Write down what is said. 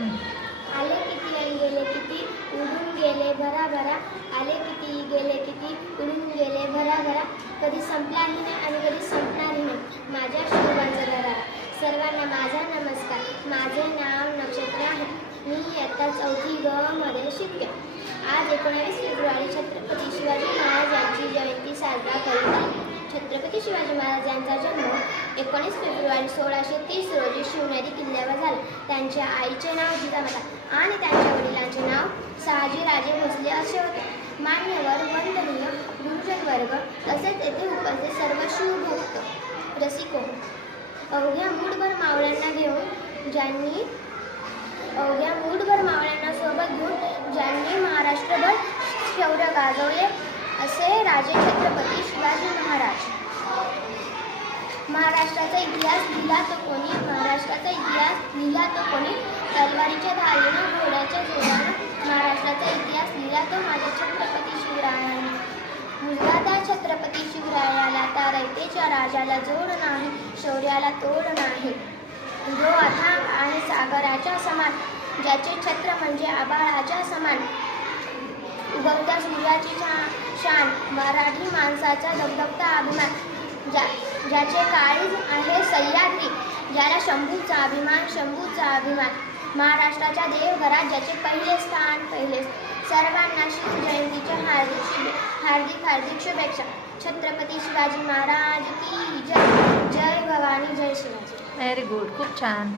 आले किती आणि गेले किती, उडून गेले भराभरा. आले किती गेले किती, उडून गेले भराभरा. कधी संपलाही नाही आणि कधी संपणारही नाही माझ्या शिवबांचा दरारा. सर्वांना माझा नमस्कार. माझे नाव नक्षत्र आहे. मी इयत्ता 4थी ग मध्ये शिकते. आज 19 फेब्रुवारी छत्रपती शिवाजी महाराज यांची जयंती साजरा करीत आहे. छत्रपती शिवाजी महाराज यांचा जन्म 19 फेब्रुवारी 1630 रोजी शिवनेरी किल्ल्यावर झाला. त्यांच्या आईचे नाव जिजामाता आणि त्यांच्या वडिलांचे नाव शहाजीराजे भोसले असे होते. मान्यवर, वंदनीय गुरुजन वर्ग तसेच येथे उपस्थित सर्व शिवभक्त रसिको, अवघ्या मूठभर मावळ्यांना सोबत घेऊन ज्यांनी महाराष्ट्रभर शौर्य गाजवले असे राजे छत्रपती शिवाजी महाराज. महाराष्ट्राचा इतिहास लिहिला तो कोणी, महाराष्ट्राचा इतिहास लिहिला तो कोणी, तलवारीच्या धारीनं घोड्याच्या जोरानं. महाराष्ट्राचा इतिहास लिहिला तो माझ्या छत्रपती शिवरायाने. मुलगा छत्रपती शिवरायाला, त्या रयतेच्या राजाला जोड नाही, शौर्याला तोड नाही. जो अथांग आहे सागराच्या समान, ज्याचे छत्र म्हणजे आभाळाच्या समान. उगवत्या सूर्याची शान, मराठी माणसाचा धगधगता अभिमान. ज्याचे काळीज आहे सह्याद्री, ज्याला शंभूचा अभिमान. महाराष्ट्राच्या देवघरात ज्याचे पहिले स्थान. सर्वांना शिवजयंतीच्या हार्दिक शुभेच्छा. छत्रपती शिवाजी महाराज की जय. जय भवानी, जय शिवाजी. व्हेरी गुड, खूप छान.